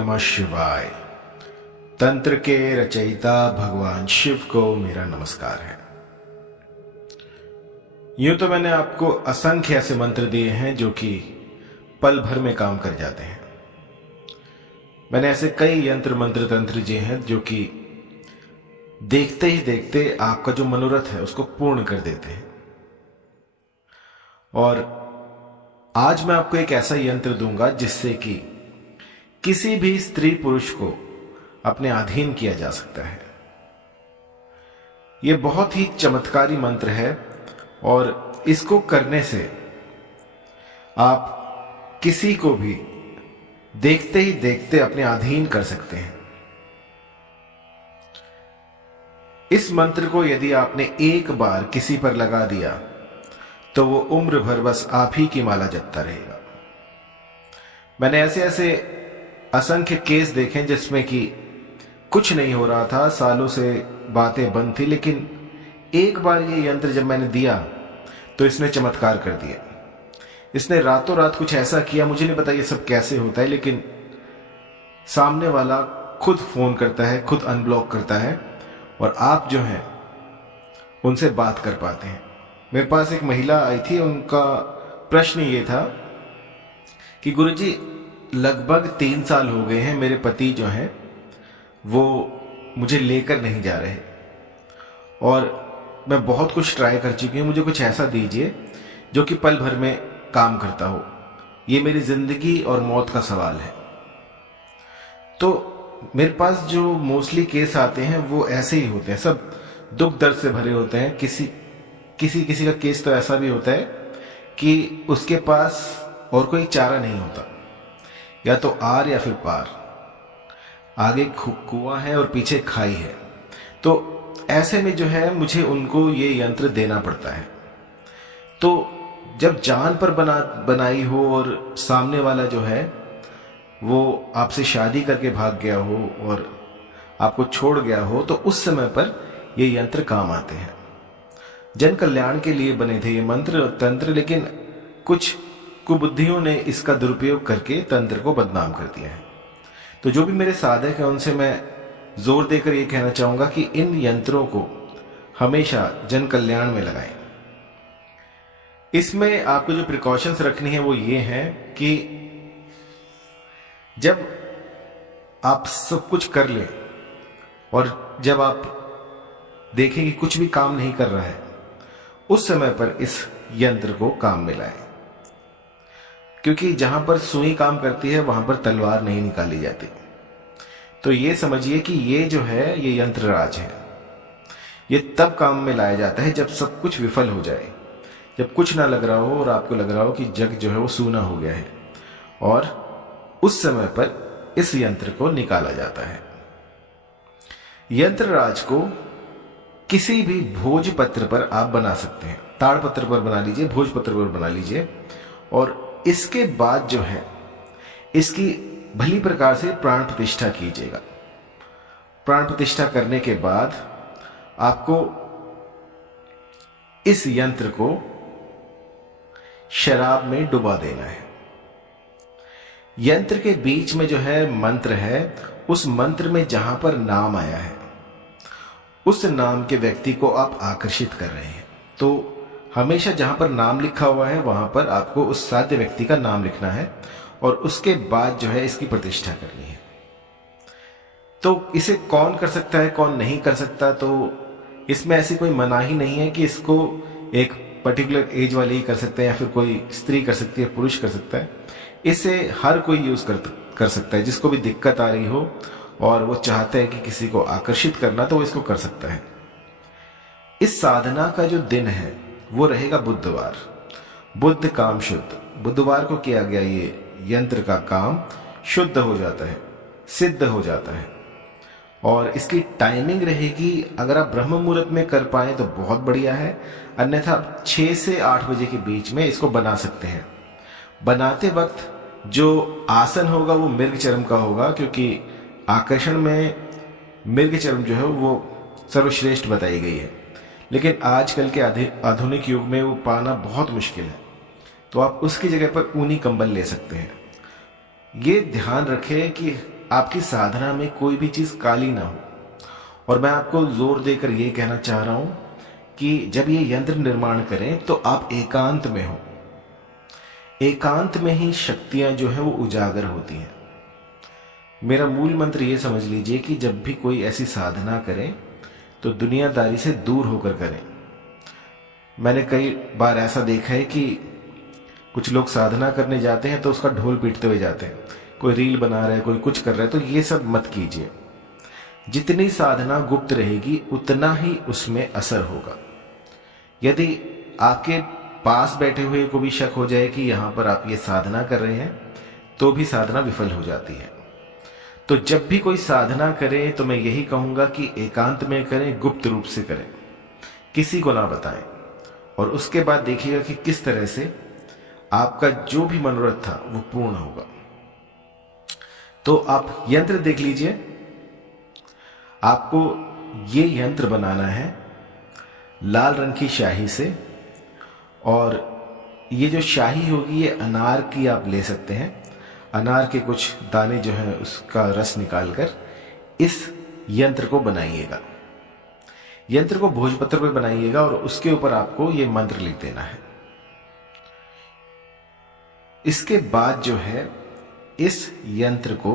नमः शिवाय। तंत्र के रचयिता भगवान शिव को मेरा नमस्कार है। यूं तो मैंने आपको असंख्य ऐसे मंत्र दिए हैं जो कि पल भर में काम कर जाते हैं। मैंने ऐसे कई यंत्र मंत्र तंत्र दिए हैं जो कि देखते ही देखते आपका जो मनोरथ है उसको पूर्ण कर देते हैं। और आज मैं आपको एक ऐसा यंत्र दूंगा जिससे कि किसी भी स्त्री पुरुष को अपने अधीन किया जा सकता है। यह बहुत ही चमत्कारी मंत्र है और इसको करने से आप किसी को भी देखते ही देखते अपने अधीन कर सकते हैं। इस मंत्र को यदि आपने एक बार किसी पर लगा दिया तो वो उम्र भर बस आप ही की माला जपता रहेगा। मैंने ऐसे ऐसे असंख्य केस देखे जिसमें कि कुछ नहीं हो रहा था, सालों से बातें बंद थी, लेकिन एक बार ये यंत्र जब मैंने दिया तो इसने चमत्कार कर दिया। इसने रातों रात कुछ ऐसा किया, मुझे नहीं पता ये सब कैसे होता है, लेकिन सामने वाला खुद फोन करता है, खुद अनब्लॉक करता है और आप जो हैं उनसे बात कर पाते हैं। मेरे पास एक महिला आई थी, उनका प्रश्न ये था कि गुरुजी लगभग 3 साल हो गए हैं, मेरे पति जो हैं वो मुझे लेकर नहीं जा रहे और मैं बहुत कुछ ट्राई कर चुकी हूँ, मुझे कुछ ऐसा दीजिए जो कि पल भर में काम करता हो। ये मेरी जिंदगी और मौत का सवाल है। तो मेरे पास जो मोस्टली केस आते हैं वो ऐसे ही होते हैं, सब दुख दर्द से भरे होते हैं। किसी का केस तो ऐसा भी होता है कि उसके पास और कोई चारा नहीं होता, या तो आर या फिर पार, आगे कुआं है और पीछे खाई है। तो ऐसे में जो है मुझे उनको ये यंत्र देना पड़ता है। तो जब जान पर बनाई हो और सामने वाला जो है वो आपसे शादी करके भाग गया हो और आपको छोड़ गया हो, तो उस समय पर ये यंत्र काम आते हैं। जन कल्याण के लिए बने थे ये मंत्र तंत्र, लेकिन कुछ कुबुद्धियों ने इसका दुरुपयोग करके तंत्र को बदनाम कर दिया है। तो जो भी मेरे साधक हैं उनसे मैं जोर देकर ये कहना चाहूंगा कि इन यंत्रों को हमेशा जन कल्याण में लगाएं। इसमें आपको जो प्रिकॉशंस रखनी है वो ये है कि जब आप सब कुछ कर लें और जब आप देखें कि कुछ भी काम नहीं कर रहा है, उस समय पर इस यंत्र को काम में लाएं। क्योंकि जहां पर सुई काम करती है वहां पर तलवार नहीं निकाली जाती। तो ये समझिए कि ये जो है ये यंत्र राज है। ये तब काम में लाया जाता है जब सब कुछ विफल हो जाए, जब कुछ ना लग रहा हो और आपको लग रहा हो कि जग जो है वो सूना हो गया है, और उस समय पर इस यंत्र को निकाला जाता है। यंत्र राज को किसी भी भोजपत्र पर आप बना सकते हैं। ताड़पत्र पर बना लीजिए, भोजपत्र पर बना लीजिए, और इसके बाद जो है इसकी भली प्रकार से प्राण प्रतिष्ठा कीजिएगा। प्राण प्रतिष्ठा करने के बाद आपको इस यंत्र को शराब में डुबा देना है। यंत्र के बीच में जो है मंत्र है, उस मंत्र में जहां पर नाम आया है उस नाम के व्यक्ति को आप आकर्षित कर रहे हैं। तो हमेशा जहां पर नाम लिखा हुआ है वहां पर आपको उस साध्य व्यक्ति का नाम लिखना है और उसके बाद जो है इसकी प्रतिष्ठा करनी है। तो इसे कौन कर सकता है कौन नहीं कर सकता, तो इसमें ऐसी कोई मनाही नहीं है कि इसको एक पर्टिकुलर एज वाले ही कर सकते हैं या फिर कोई स्त्री कर सकती है, पुरुष कर सकता है। इसे हर कोई यूज कर सकता है। जिसको भी दिक्कत आ रही हो और वो चाहता है कि किसी को आकर्षित करना, तो वो इसको कर सकता है। इस साधना का जो दिन है वो रहेगा बुधवार। बुध काम शुद्ध, बुधवार को किया गया ये यंत्र का काम शुद्ध हो जाता है, सिद्ध हो जाता है। और इसकी टाइमिंग रहेगी, अगर आप ब्रह्म मुहूर्त में कर पाए तो बहुत बढ़िया है, अन्यथा 6 से 8 बजे के बीच में इसको बना सकते हैं। बनाते वक्त जो आसन होगा वो मृग चर्म का होगा, क्योंकि आकर्षण में मृग चर्म जो है वो सर्वश्रेष्ठ बताई गई है। लेकिन आजकल के आधुनिक युग में वो पाना बहुत मुश्किल है, तो आप उसकी जगह पर ऊनी कंबल ले सकते हैं। ये ध्यान रखें कि आपकी साधना में कोई भी चीज काली ना हो। और मैं आपको जोर देकर ये कहना चाह रहा हूं कि जब ये यंत्र निर्माण करें तो आप एकांत में हो। एकांत में ही शक्तियां जो है वो उजागर होती हैं। मेरा मूल मंत्र ये समझ लीजिए कि जब भी कोई ऐसी साधना करे तो दुनियादारी से दूर होकर करें। मैंने कई बार ऐसा देखा है कि कुछ लोग साधना करने जाते हैं तो उसका ढोल पीटते हुए जाते हैं, कोई रील बना रहा है, कोई कुछ कर रहा है। तो ये सब मत कीजिए। जितनी साधना गुप्त रहेगी उतना ही उसमें असर होगा। यदि आपके पास बैठे हुए को भी शक हो जाए कि यहां पर आप ये साधना कर रहे हैं तो भी साधना विफल हो जाती है। तो जब भी कोई साधना करे तो मैं यही कहूंगा कि एकांत में करें, गुप्त रूप से करें, किसी को ना बताएं। और उसके बाद देखिएगा कि किस तरह से आपका जो भी मनोरथ था वो पूर्ण होगा। तो आप यंत्र देख लीजिए। आपको ये यंत्र बनाना है लाल रंग की शाही से, और ये जो शाही होगी ये अनार की आप ले सकते हैं। अनार के कुछ दाने जो है उसका रस निकालकर इस यंत्र को बनाइएगा। यंत्र को भोजपत्र पे बनाइएगा और उसके ऊपर आपको ये मंत्र लिख देना है। इसके बाद जो है इस यंत्र को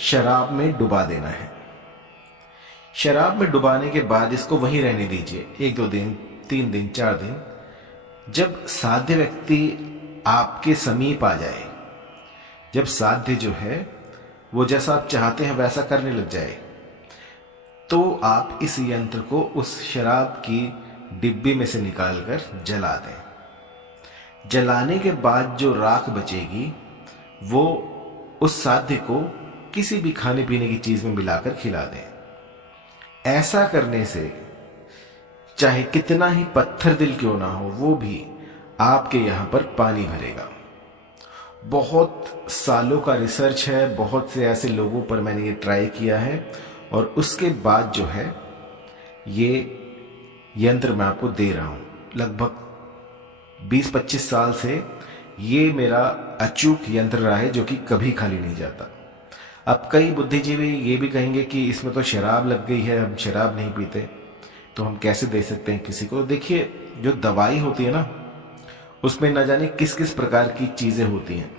शराब में डुबा देना है। शराब में डुबाने के बाद इसको वहीं रहने दीजिए 1-2 दिन, 3 दिन, 4 दिन। जब साध्य व्यक्ति आपके समीप आ जाए, जब साध्य जो है वो जैसा आप चाहते हैं वैसा करने लग जाए, तो आप इस यंत्र को उस शराब की डिब्बी में से निकालकर जला दें। जलाने के बाद जो राख बचेगी वो उस साध्य को किसी भी खाने पीने की चीज में मिलाकर खिला दें। ऐसा करने से चाहे कितना ही पत्थर दिल क्यों ना हो, वो भी आपके यहां पर पानी भरेगा। बहुत सालों का रिसर्च है, बहुत से ऐसे लोगों पर मैंने ये ट्राई किया है, और उसके बाद जो है ये यंत्र मैं आपको दे रहा हूं। लगभग 20-25 साल से ये मेरा अचूक यंत्र रहा है जो कि कभी खाली नहीं जाता। अब कई बुद्धिजीवी ये भी कहेंगे कि इसमें तो शराब लग गई है, हम शराब नहीं पीते, तो हम कैसे दे सकते हैं किसी को। देखिए, जो दवाई होती है ना, उसमें न जाने किस किस प्रकार की चीजें होती हैं,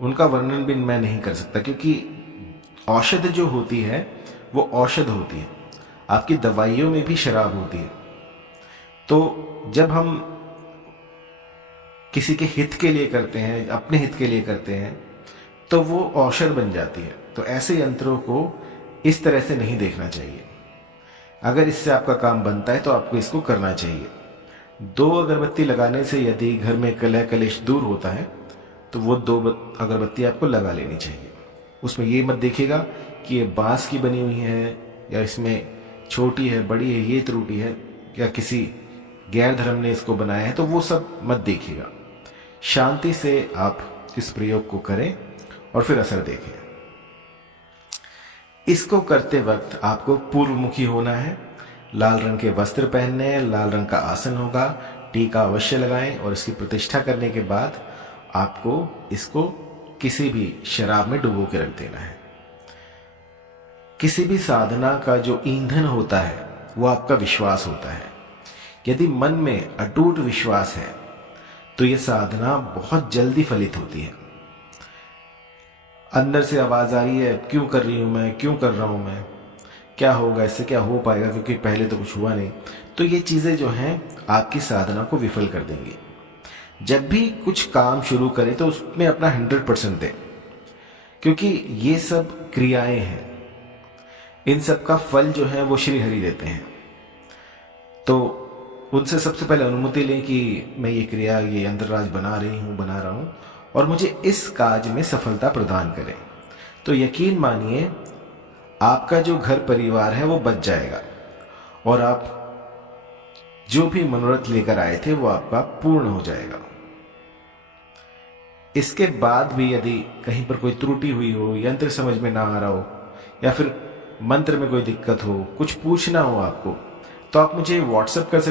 उनका वर्णन भी मैं नहीं कर सकता, क्योंकि औषध जो होती है वो औषध होती है। आपकी दवाइयों में भी शराब होती है। तो जब हम किसी के हित के लिए करते हैं, अपने हित के लिए करते हैं, तो वो औषध बन जाती है। तो ऐसे यंत्रों को इस तरह से नहीं देखना चाहिए। अगर इससे आपका काम बनता है तो आपको इसको करना चाहिए। 2 अगरबत्ती लगाने से यदि घर में कलह कलेश दूर होता है तो वो 2 अगरबत्ती आपको लगा लेनी चाहिए। उसमें ये मत देखिएगा कि ये बांस की बनी हुई है या इसमें छोटी है, बड़ी है, ये त्रुटि है, या किसी गैर धर्म ने इसको बनाया है, तो वो सब मत देखिएगा। शांति से आप इस प्रयोग को करें और फिर असर देखें। इसको करते वक्त आपको पूर्वमुखी होना है, लाल रंग के वस्त्र पहनने हैं, लाल रंग का आसन होगा, टीका अवश्य लगाएं, और इसकी प्रतिष्ठा करने के बाद आपको इसको किसी भी शराब में डुबो के रख देना है। किसी भी साधना का जो ईंधन होता है वो आपका विश्वास होता है। यदि मन में अटूट विश्वास है तो यह साधना बहुत जल्दी फलित होती है। अंदर से आवाज आ रही है, क्यों कर रही हूं मैं, क्यों कर रहा हूं मैं, क्या होगा, इससे क्या हो पाएगा, क्योंकि पहले तो कुछ हुआ नहीं, तो ये चीजें जो हैं आपकी साधना को विफल कर देंगी। जब भी कुछ काम शुरू करें तो उसमें अपना 100% दें, क्योंकि ये सब क्रियाएं हैं, इन सब का फल जो है वो श्री हरि देते हैं। तो उनसे सबसे पहले अनुमति लें कि मैं ये क्रिया, ये यंत्रराज बना रहा हूं, और मुझे इस काज में सफलता प्रदान करें। तो यकीन मानिए आपका जो घर परिवार है वो बच जाएगा, और आप जो भी मनोरथ लेकर आए थे वो आपका पूर्ण हो जाएगा। इसके बाद भी यदि कहीं पर कोई त्रुटि हुई हो, यंत्र समझ में ना आ रहा हो, या फिर मंत्र में कोई दिक्कत हो, कुछ पूछना हो आपको, तो आप मुझे व्हाट्सएप कर सकते